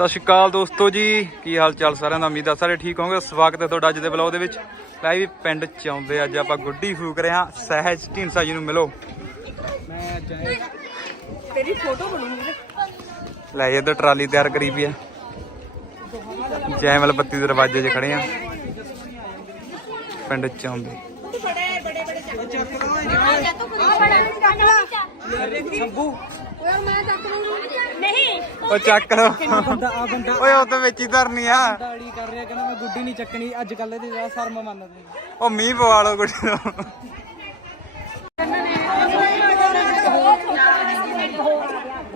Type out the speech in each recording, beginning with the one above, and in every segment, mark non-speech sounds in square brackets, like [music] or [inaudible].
ਸਤਿ ਸ਼੍ਰੀ ਅਕਾਲ ਦੋਸਤੋ ਜੀ ਕੀ ਹਾਲ ਚਾਲ ਸਾਰਿਆਂ ਦਾ? ਉਮੀਦ ਆ ਸਾਰੇ ਠੀਕ ਹੋਵੋਗੇ। ਸਵਾਗਤ ਹੈ ਤੁਹਾਡਾ ਅੱਜ ਦੇ ਵਲੌਗ ਦੇ ਵਿੱਚ। ਲੈ ਵੀ ਪਿੰਡ ਚ ਆਉਂਦੇ ਅੱਜ ਆਪਾਂ ਗੁੱਡੀ ਫੂਕ ਰਹੇ ਹਾਂ। ਸਹਿਜ ਢੀਂਸਾ ਜੀ ਨੂੰ ਮਿਲੋ। ਮੈਂ ਤੇਰੀ ਫੋਟੋ ਬਣੂਗੀ ਲੈ ਟਰਾਲੀ ਤਿਆਰ ਕਰੀ ਪਈ ਆ। ਜੈਮਲ ਬੱਤੀ ਦੇ ਦਰਵਾਜ਼ੇ 'ਚ ਖੜੇ ਆ। ਪਿੰਡ ਚ ਆਉਂਦੇ। ਸ਼ੰਭੂ। ਨਹੀਂ। ਉਹ ਚੱਕ ਲੋ ਬੰਦਾ ਆ ਬੰਦਾ ਓਏ ਉਹ ਤਾਂ ਵਿੱਚ ਹੀ ਧਰਨੀ ਆ। ਦਾੜੀ ਕਰ ਰਿਹਾ ਕਹਿੰਦਾ ਮੈਂ ਗੁੱਡੀ ਨਹੀਂ ਚੱਕਣੀ ਅੱਜ ਕੱਲ ਇਹਦੀ ਜ਼ਿਆਦਾ ਸ਼ਰਮ ਮੰਨਦੇ ਉਹ ਮੀਂਹ ਪਵਾ ਲਓ ਗੁੱਡੀ ਨੂੰ।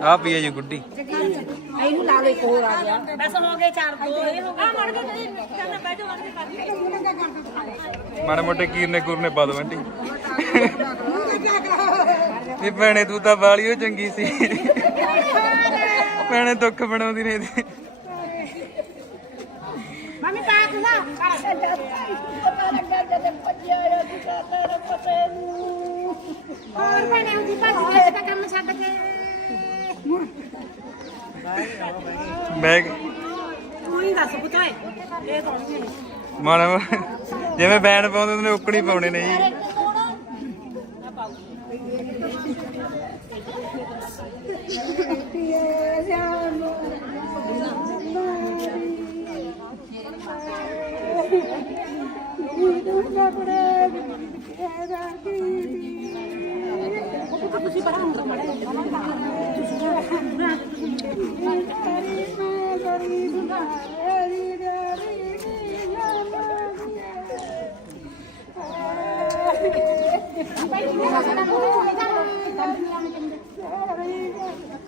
ਆ ਪੀਏ ਜੀ ਗੁੱਡੀ। ਇਹਨੂੰ ਲਾ ਲੋ ਇੱਕ ਹੋਰ ਆ ਗਿਆ ਬਸ ਹੋ ਗਏ ਚਾਰ ਦੋ ਇਹ ਹੋ ਗਏ ਮੜ ਕੇ ਕਹਿੰਦਾ ਬੈਠੋ ਮੜ ਕੇ ਮਾੜੇ ਮੋਟੇ ਕੀਰਨੇ ਕੁਰਨੇ ਪਾ ਦੋ ਆਂਟੀ। ਇਹ ਭੈਣੇ ਤੂੰ ਤਾਂ ਵਾਲੀ ਓ ਚੰਗੀ ਸੀ। ਭੈਣੇ ਦੁੱਖ ਬਣਾਉਂਦੀ ਰਹੀ ਮੰਮੀ ਪਾ ਤੂੰ ਨਾ ਪਤਾ ਲੱਗਾ ਜਦ ਭੱਜਿਆ ਆ ਤੂੰ ਸਾਡਾ ਪਤਾ ਨੂੰ ਹੋਰ ਬਣੇ ਉਹਦੀ ਭੱਜ ਕੇ ਤਾਂ ਕੰਮ ਛੱਡ ਕੇ। ਮੈਂ ਤੂੰ ਹੀ ਦੱਸ ਪੁੱਤ ਓਏ। ਇਹ ਕੌਣ ਸੀ ਮਾੜਾ ਮੋ- ਜਿਵੇਂ ਬੈਣ ਪਾਉਂਦੇ ਉਹਨੇ ਉਕੜੀ ਪਾਉਣੇ ਨੇ ਜੀ। ਤੁਸੀਂ ਬੜਾ ਹੁੰਦਾ ਮੜੇ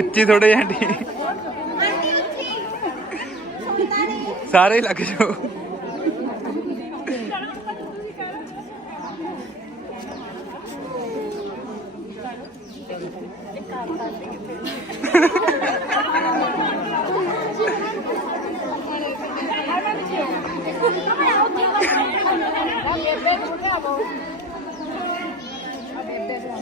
ਉੱਚੀ ਥੋੜੇ ਆਂਟੀ ਸਾਰੇ ਲੱਗ ਜਾਓ।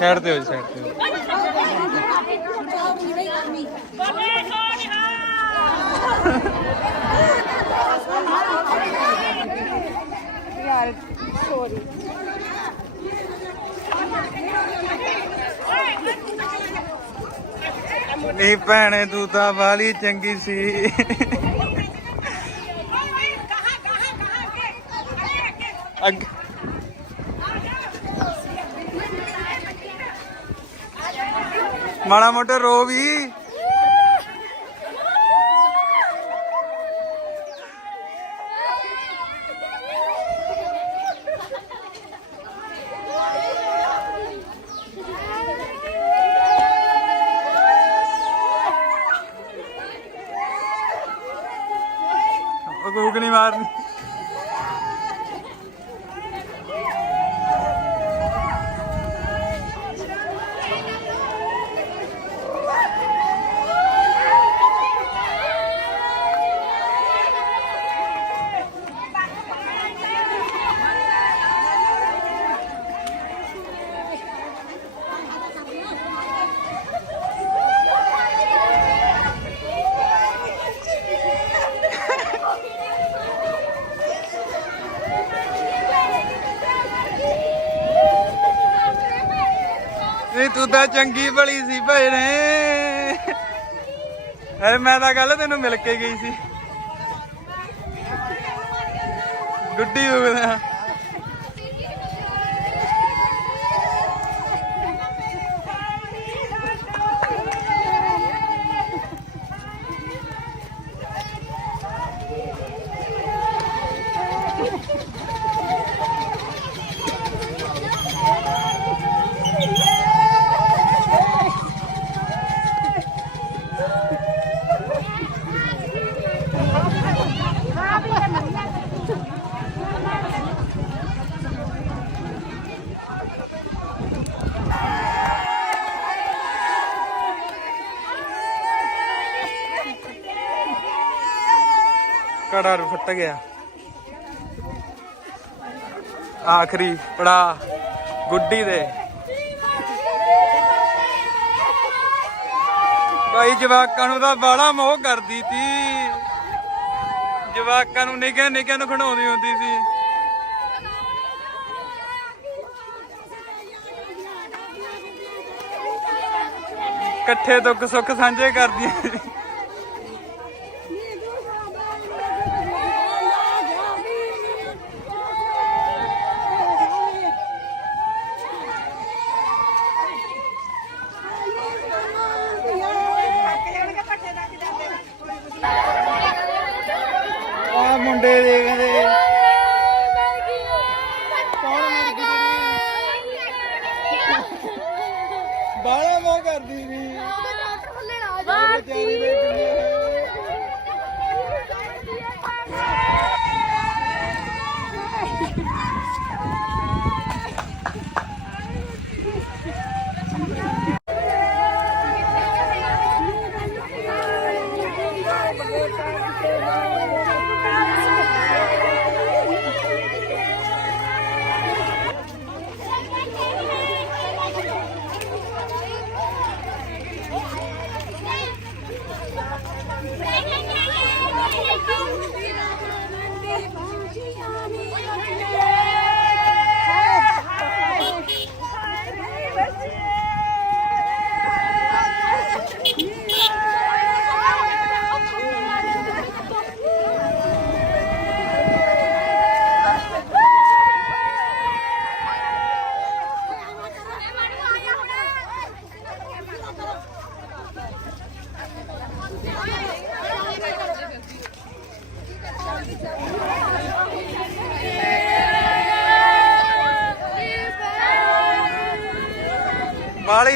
ਸਾਈਡ ਤੇ ਹੋ ਜੀ, ਸਾਈਡ ਤੇ ਹੋ। ਨਹੀਂ ਭੈਣੇ, ਤੂੰ ਤਾਂ ਵਾਲੀ ਚੰਗੀ ਸੀ। ਅੱਗ ਮਾੜਾ ਮੋਟਾ ਰੋ ਵੀ। ਤੂੰ ਚੰਗੀ ਭਲੀ ਸੀ ਭੈਣੇ। ਅਰੇ ਮੈਂ ਤਾਂ ਕੱਲ ਤੈਨੂੰ ਮਿਲ ਕੇ ਗਈ ਸੀ। ਗੁੱਡੀ ਹੋ ਗਿਆ। ਕੜਾ ਗਿਆ। ਆਖਰੀ ਪੜਾ ਗੁੱਡੀ ਦੇ। ਭਾਈ ਜਵਾਕਾਂ ਨੂੰ ਤਾਂ ਬਾਲਾ ਮੋਹ ਕਰਦੀ ਸੀ ਜਵਾਕਾਂ ਨੂੰ ਨਿੱਕੇ ਨਿੱਕੇ ਨੂੰ ਖਣਾਉਂਦੀ ਹੁੰਦੀ ਸੀ। ਇਕੱਠੇ ਦੁੱਖ ਸੁੱਖ ਸਾਂਝੇ ਕਰਦੀਆਂ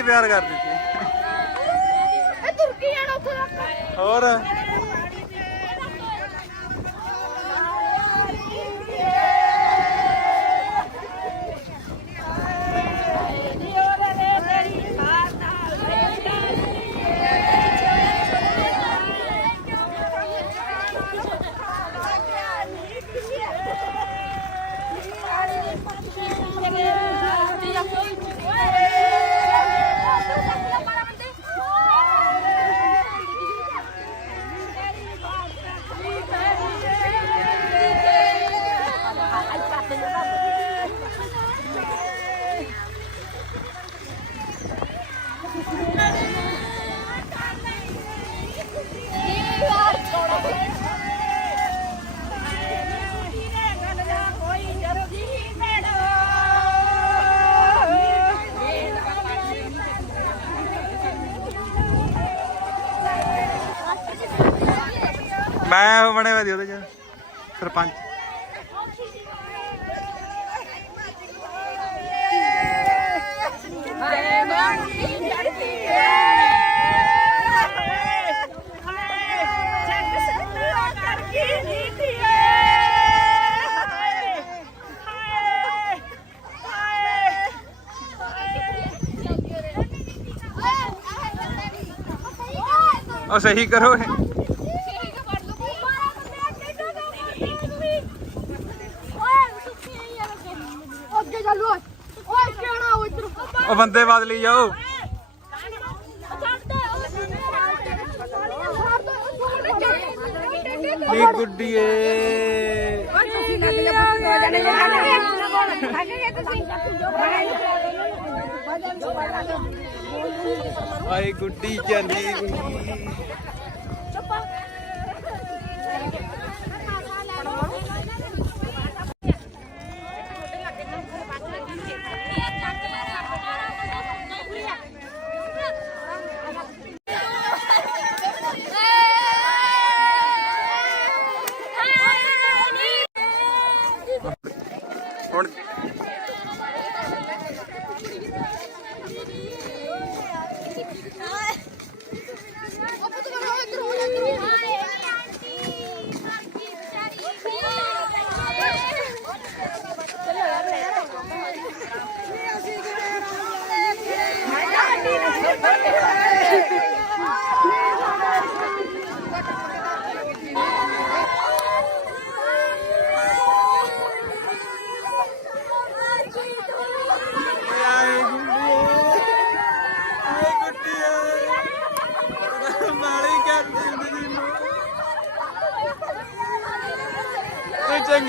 ਹੀ ਪਿਆਰ ਕਰਦੀ ਸੀ। ਇਹ ਤੁਰਕੀ ਜਾਣਾ ਉੱਥੇ ਤੱਕ ਹੋਰ ਮੈਂ ਉਹ ਬਣੇ ਵਧੀਆ ਉਹਦੇ ਚ ਸਰਪੰਚ ਹਾਏ ਬਾਣੀ ਚੜਦੀ ਏ ਹਾਏ ਜੱਗ ਸੰਤਰਾ ਕਰ ਕੀ ਨੀਤੀ ਏ ਹਾਏ ਹਾਏ ਹਾਏ ਉਹ ਸਹੀ ਕਰੋ ਉਹ ਬੰਦੇ ਬਦਲੀ ਜਾਓ। ਨੀ ਗੁੱਡੀਏ। ਤੁਸੀਂ ਲੱਗ ਲੈ ਪੁੱਤ ਦੋ ਜਣੇ ਜੇ ਖਾਣੇ ਖਾਣੇ ਤੁਸੀਂ ਆਏ ਗੁੱਡੀ। ਚੱਲੀ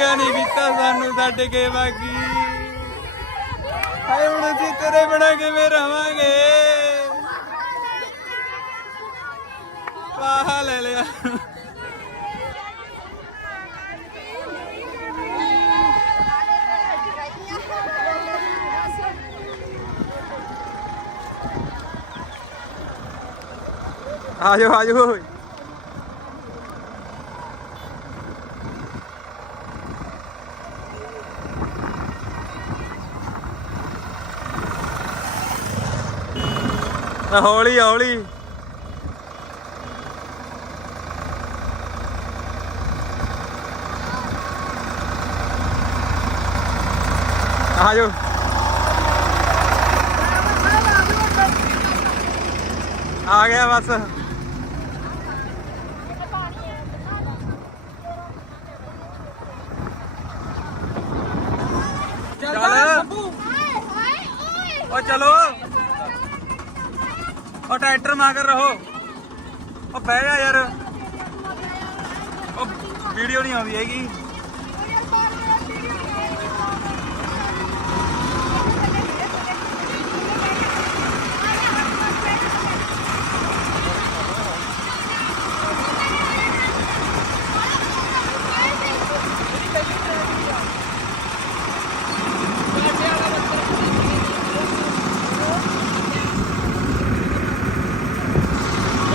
ਚੰਗਾ ਨਹੀਂ ਕੀਤਾ ਸਾਨੂੰ ਛੱਡ ਕੇ ਬਾਕੀ ਹਾਏ ਹੁਣ ਅਸੀਂ ਤੇਰੇ ਬਿਨਾ ਕਿਵੇਂ ਰਵਾਂਗੇ? ਵਾਹ, ਲੈ ਲਿਆ। ਆਜੋ ਆਜੋ। ਹੌਲੀ ਹੌਲੀ। ਆ ਜਾਓ। ਆ ਗਿਆ ਬਸ ਚੱਲ ਉਹ ਚਲੋ ਉਹ ਟਰੈਕਟਰ ਨਾ ਕਰ ਰਹੋ। ਉਹ ਬਹਿ ਜਾ ਯਾਰ। ਉਹ ਵੀਡੀਓ ਨਹੀਂ ਆਉਂਦੀ ਹੈਗੀ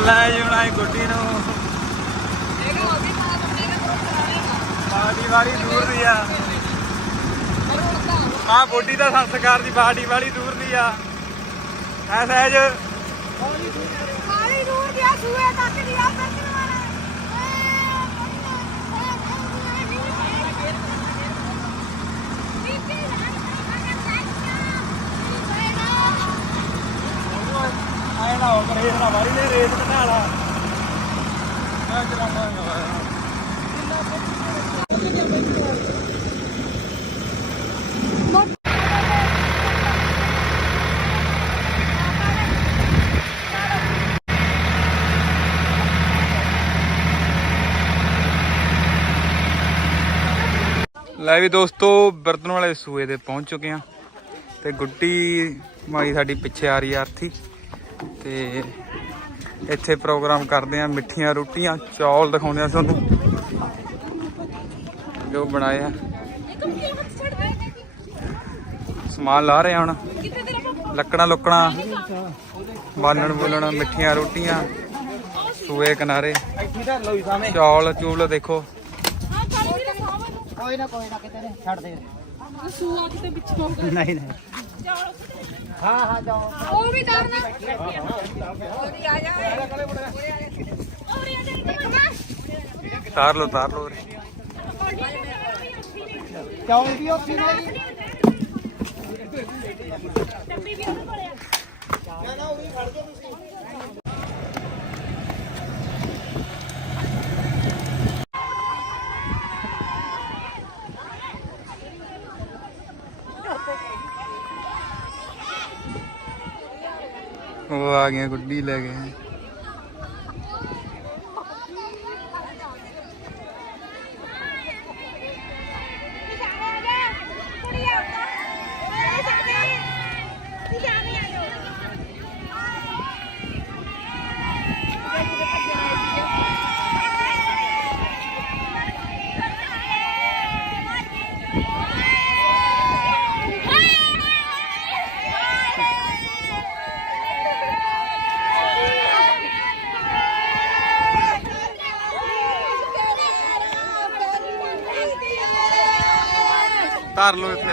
ਲੈ ਜੀ ਹੁਣ ਆਈ ਗੁੱਡੀ ਨੂੰ ਬਾਡੀ ਵਾਲੀ ਦੂਰ ਦੀ ਆ ਆ ਬੋਡੀ ਦਾ ਸੰਸਕਾਰ ਦੀ ਬਾਡੀ ਵਾਲੀ ਦੂਰ ਦੀ ਆ। ਐ ਸਹਿਜ। ਕਾਲੀ ਦੂਰ ਗਿਆ ਸੂਏ ਤੱਕ ਦੀ ਆ ਫਿਰ ਆਏ ਨਾ ਹੋ ਕਰੇ ਨਾ ਵਾਰੀ ਨੇ ਰੇਤ ਬਣਾ ਲਾ। ਮੈਂ ਚਲਾਉਂਦਾ। ਲੈ ਵੀ ਦੋਸਤੋ, ਬਰਤਨ ਵਾਲੇ ਸੂਏ ਦੇ ਪਹੁੰਚ ਚੁੱਕੇ ਆ ਤੇ ਗੁੱਡੀ ਮਾਈ ਸਾਡੀ ਪਿੱਛੇ ਆ ਰਹੀ ਆ ਅਰਥੀ ਤੇ ਇੱਥੇ ਪ੍ਰੋਗਰਾਮ ਕਰਦੇ ਆ ਮਿੱਠੀਆਂ ਰੋਟੀਆਂ, ਚੌਲ ਦਿਖਾਉਂਦੇ ਆ ਤੁਹਾਨੂੰ। ਜੋ ਬਣਾਏ ਆ। ਸਮਾਨ ਲਾ ਰਹੇ ਆ ਹੁਣ। ਲੱਕੜਾਂ ਲੁੱਕੜਾਂ, ਬਾਲਣ ਬੋਲਣ, ਮਿੱਠੀਆਂ ਰੋਟੀਆਂ, ਸੂਏ ਕਿਨਾਰੇ। ਚੌਲ ਚੂਲ ਦੇਖੋ। ਕੋਈ ਨਾ ਕੋਈ ਨਾ ਕਿਤੇ ਨੇ ਛੱਡ ਦੇ। ਸੂਆ ਕਿਤੇ ਪਿੱਛੋਂ ਨਹੀਂ ਨਹੀਂ। ਹਾਂ ਹਾਂ ਜਾਓ। ਉਹ ਵੀ ਕਰਨਾ ਉਹਦੀ ਆ ਜਾ ਤਾਰ ਲੋ ਤਾਰ ਲੋ ਚੌਲ ਵੀ ਉੱਥੇ ਨੇ ਜੀ ਉਹ ਆ ਗਏ ਗੁੱਡੀ ਲੈ ਗਏ। ਧਰ ਲਓ ਇੱਥੇ ਜਾਂਦੀ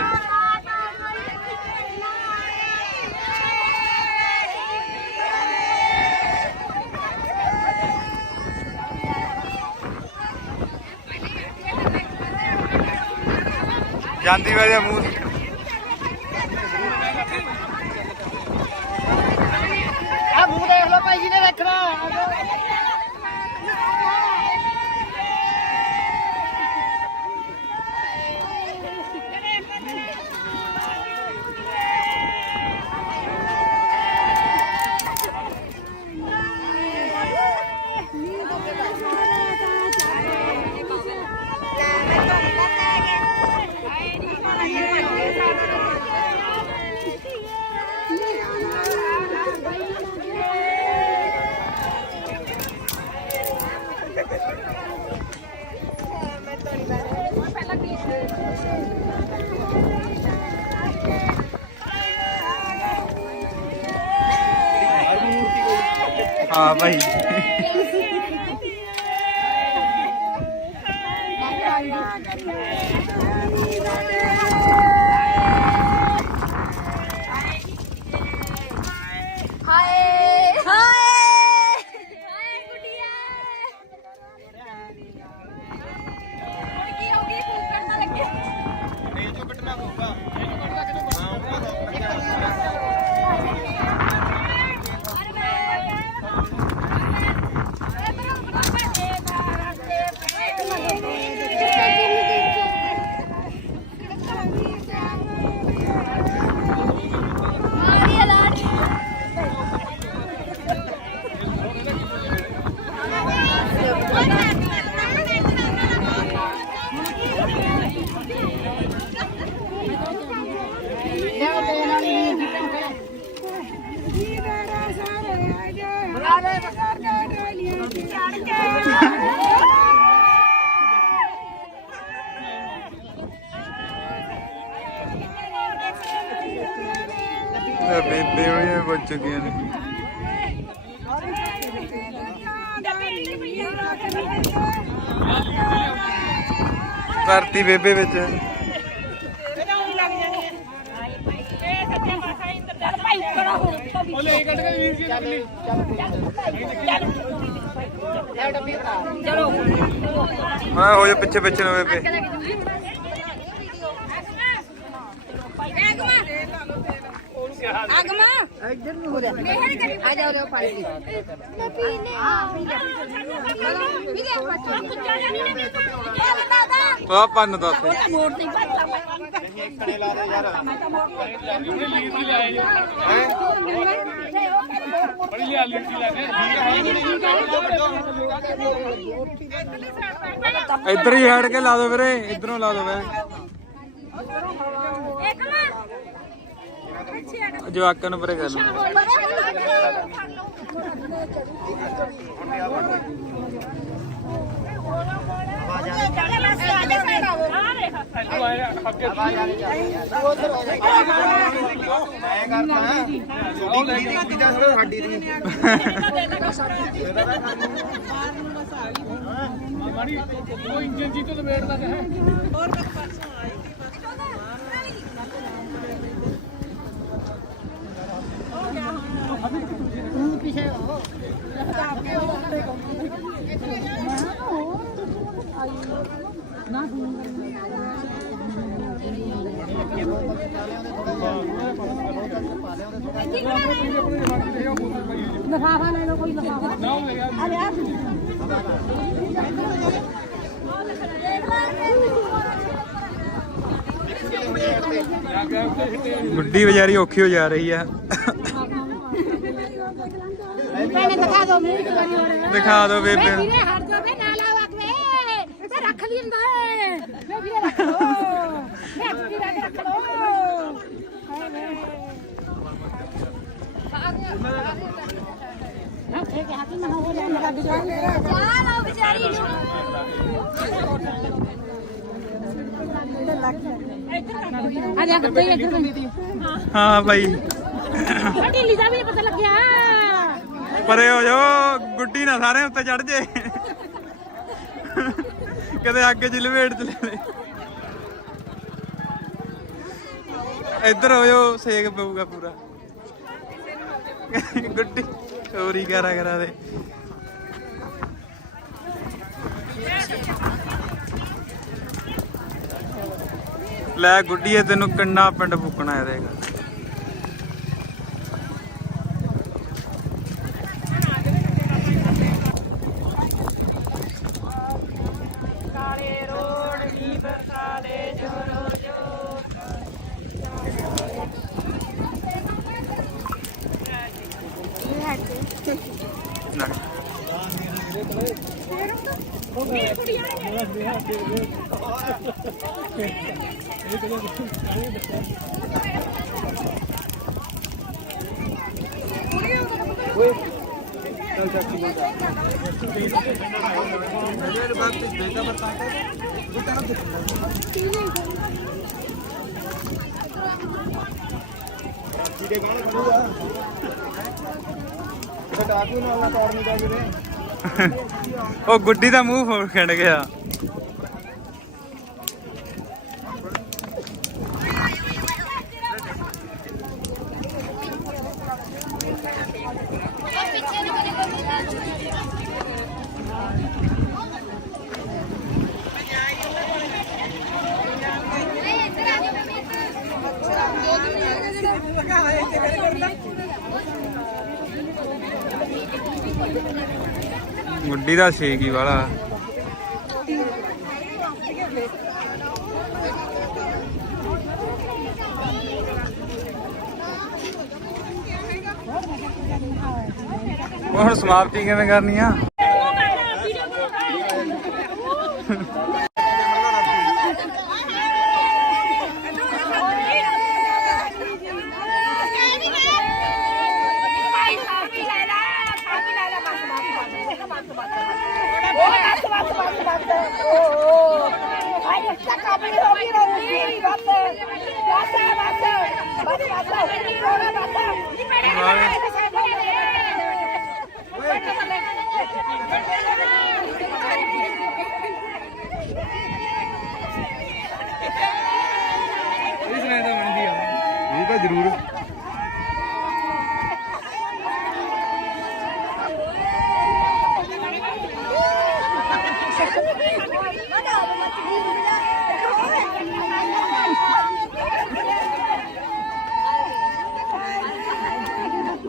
안녕하 세. ਬੇਬੇ ਹੋਈ ਬੱਚ ਚੁੱਕੀਆਂ ਨੇ। ਕਰਤੀ ਬੇਬੇ ਵਿੱਚ। ਹਾਂ ਹੋ ਜਾ ਪਿੱਛੇ ਪਿੱਛੇ ਨੂੰ ਬੇਬੇ। ਅਗਮਾ ਇੱਧਰ ਨੂੰ ਹੋ ਜਾ ਆ ਜਾ ਰਿਹਾ ਪਾਣੀ ਮੈਂ ਪੀਨੇ ਆ ਪੀ ਲੈ ਪੀ ਲੈ ਬੱਚਾ ਕੁੱਤਾ ਨਹੀਂ ਨੇ ਦਾਦਾ ਆ ਪੰਨ ਦੱਸ ਮੋੜ ਤੇ ਬੱਚਾ ਇੱਧਰ ਹੀ ਹਟ ਕੇ ਲਾ ਦੋ ਵੀਰੇ ਇਧਰੋਂ ਲਾ ਦੋ ਵੇ ਜਵਾਕਾਂ ਨੂੰ ਪਰੇ ਕਰ ਲਓ ਮੈਂ ਕਰਦਾ ਛੋਟੀ ਕੁੜੀ ਦੀ ਕੀਤੀ ਤਾਂ ਸਿਰਫ ਸਾਡੀ ਦੀ ਮਾੜੀ ਉਹ ਇੰਜਨ ਜੀ ਤੋਂ ਲਵੇੜਦਾ ਹੈ ਹੋਰ ਤੱਕ ਪਰਸੋਂ ਆਏਗੀ ਬਸ ਉਹ ਪਿਛੇ ਉਹ ਲਫਾਫਾ ਲੈ ਲਓ ਕੋਈ ਲਫਾਫਾ। ਆ। ਗੁੱਡੀ ਵਿਚਾਰੀ ਔਖੀ ਹੋ ਜਾ ਰਹੀ ਆ। ਦਿਖਾ ਦਿਓ ਬੇਬੇ। ਹਟ ਜਾ ਬੇ ਨਾ ਲਾਵਾ ਰੱਖ ਲਿੰਦਾ ਏ। ਵੇ ਵੀਰੇ ਰੱਖ ਲੋ ਵੇ ਅੱਜ ਵੀ ਰੱਖ ਲੋ ਹਾਏ ਵੇ। ਹਾਂ ਇਹ ਕਿ ਹਾਕੀ ਨਾ ਹੋ ਲੈ ਲੱਗ ਜਾਏ ਚਾਹ ਲਓ ਵਿਚਾਰੀ ਨੂੰ ਆ ਜਾ ਕਿੱਥੇ ਇੱਧਰ ਹਾਂ ਭਾਈ ਢਿੱਲੀ ਦਾ ਵੀ ਨੀ ਪਤਾ ਲੱਗਿਆ। ਪਰੇ ਹੋ ਜਾਓ ਗੁੱਡੀ ਨਾ ਸਾਰੇ ਉੱਤੇ ਚੜ ਜੇ। ਕਦੇ ਅੱਗ ਚ ਲਵੇੜ ਚ ਲੈ ਲੈ। ਇੱਧਰ ਹੋ ਜਾਓ, ਸੇਕ ਪਊਗਾ ਪੂਰਾ। ਗੁੱਡੀ, ਚੋਰੀ ਕਰਾ ਕਰਾ ਦੇ। ਲੈ ਗੁੱਡੀਏ, ਤੈਨੂੰ ਕਿੰਨਾ ਪਿੰਡ ਫੁੱਕਣਾ ਇਹਦੇ ਨਾ [laughs] ਉਹ ਗੁੱਡੀ ਦਾ ਮੂੰਹ ਫੋੜ ਖਿੰਡ ਗਿਆ ਗੁੱਡੀ ਦਾ ਛੇਕ ਹੀ ਵਾਲਾ। ਉਹ ਹੁਣ ਸਮਾਪਤੀ ਕਿਵੇਂ ਕਰਨੀ ਆ? ਇਹ ਤਾਂ ਜ਼ਰੂਰ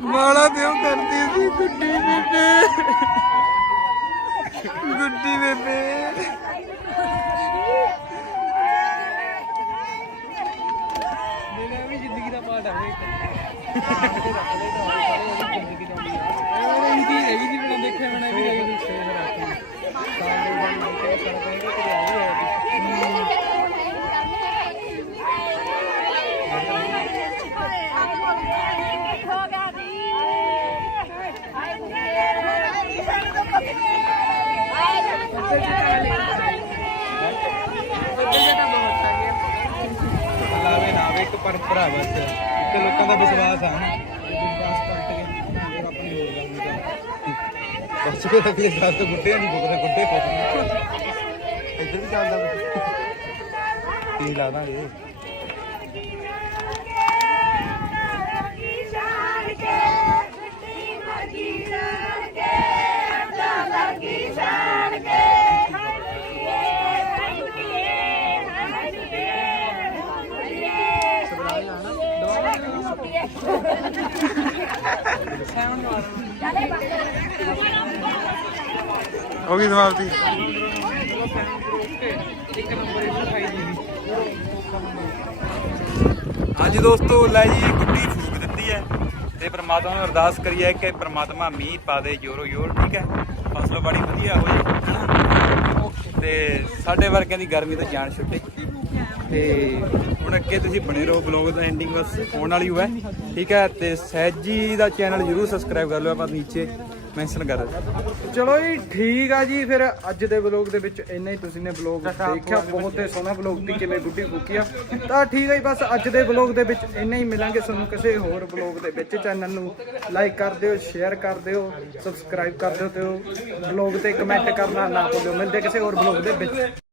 ਮਾਲਾ ਪਿਓ ਕਰਦੀ ਸੀ ਗੁੱਡੀ ਬੇਬੇ ਗੁੱਡੀ ਬੇਬੇ ਮੇਰਾ ਵੀ ਜ਼ਿੰਦਗੀ ਦਾ ਪਾਰਟ ਹੈ ਇਹ ਜੀ ਇਹ ਜੀ ਬਣਾ ਦੇਖਿਆ ਮੈਨੇ ਵੀ ਇਹ ਵੀ ਸੇਵ ਰੱਖੀ ਸਾਲ ਦੇ ਬਾਅਦ ਮੈਂ ਕਿਹਾ ਕਰ ਪਾਏਗਾ ਕਿ ਆ ਵੀ ਹੈ ਲਾਵੇ ਨਾ ਵੇ ਇੱਕ ਪਰੰਪਰਾ ਬਸ ਤੇ ਲੋਕਾਂ ਦਾ ਵਿਸ਼ਵਾਸ ਆ। ਨਾ ਇਹ ਵਿਸ਼ਵਾਸ ਕੱਟ ਕੇ ਫਿਰ ਆਪਣੀ ਹੋਰ ਗੱਲ ਨਹੀਂ ਕਰਨੀ ਬਸ ਫਿਰ ਅਗਲੇ ਸਾਲ ਤੋਂ ਗੁੱਡੇ ਨਹੀਂ ਬੁਕਦੇ, ਗੁੱਡੇ ਫੁੱਟਦੇ ਇੱਧਰ ਵੀ ਚੱਲਦਾ। ਤੀ ਲਾ ਦਾਂਗੇ। ਹੋ ਗਈ ਸਮਾਪਤੀ ਇੱਕ ਹਾਂਜੀ ਦੋਸਤੋ, ਲੈ ਜੀ ਗੁੱਡੀ ਫੂਕ ਦਿੱਤੀ ਹੈ ਤੇ ਪ੍ਰਮਾਤਮਾ ਨੂੰ ਅਰਦਾਸ ਕਰੀਏ ਕਿ ਪ੍ਰਮਾਤਮਾ ਮੀਂਹ ਪਾ ਦੇ ਜੋਰੋ ਜੋਰ ਠੀਕ ਹੈ? ਫਸਲ ਬੜੀ ਵਧੀਆ ਹੋ ਜਾਏ ਹਨਾ। ਤੇ ਸਾਡੇ ਵਰਗਿਆਂ ਦੀ ਗਰਮੀ ਤੋਂ ਜਾਨ ਛੁੱਟੇ। ਤੇ ਹੁਣ ਅੱਗੇ ਤੁਸੀਂ ਬਣੇ ਰਹੋ ਬਲੌਗ ਦਾ ਐਂਡਿੰਗ ਬਸ ਹੋਣ ਵਾਲੀ ਹੋਇਆ। ਠੀਕ ਹੈ ਤੇ ਸਹਿਜੀ ਦਾ ਚੈਨਲ ਜਰੂਰ ਸਬਸਕ੍ਰਾਈਬ ਕਰ ਲਿਓ ਆਪਾਂ ਨੀਚੇ ਮੈਂਸ਼ਨ ਕਰ ਚਲੋ ਜੀ ਠੀਕ ਆ ਜੀ ਫਿਰ ਅੱਜ ਦੇ ਵਲੌਗ ਦੇ ਵਿੱਚ ਇੰਨਾ ਹੀ। ਤੁਸੀਂ ਨੇ ਵਲੌਗ ਦੇਖਿਆ ਬਹੁਤ ਹੀ ਸੋਹਣਾ ਵਲੌਗ ਦੀ ਕਿਵੇਂ ਗੁੱਡੀ ਫੂਕੀ ਆ। ਤਾਂ ਠੀਕ ਹੈ ਜੀ ਬਸ ਅੱਜ ਦੇ ਵਲੌਗ ਦੇ ਵਿੱਚ ਇੰਨਾ ਹੀ। ਮਿਲਾਂਗੇ ਤੁਹਾਨੂੰ ਕਿਸੇ ਹੋਰ ਵਲੌਗ ਦੇ ਵਿੱਚ ਚੈਨਲ ਨੂੰ। ਲਾਈਕ ਕਰ ਦਿਓ ਸ਼ੇਅਰ ਕਰ ਦਿਓ ਸਬਸਕ੍ਰਾਈਬ ਕਰ ਦਿਓ ਤੇ ਵਲੌਗ ਤੇ ਕਮੈਂਟ ਕਰਨਾ ਨਾ ਭੁੱਲਿਓ। ਮਿਲਦੇ ਕਿਸੇ ਹੋਰ ਵਲੌਗ ਦੇ ਵਿੱਚ।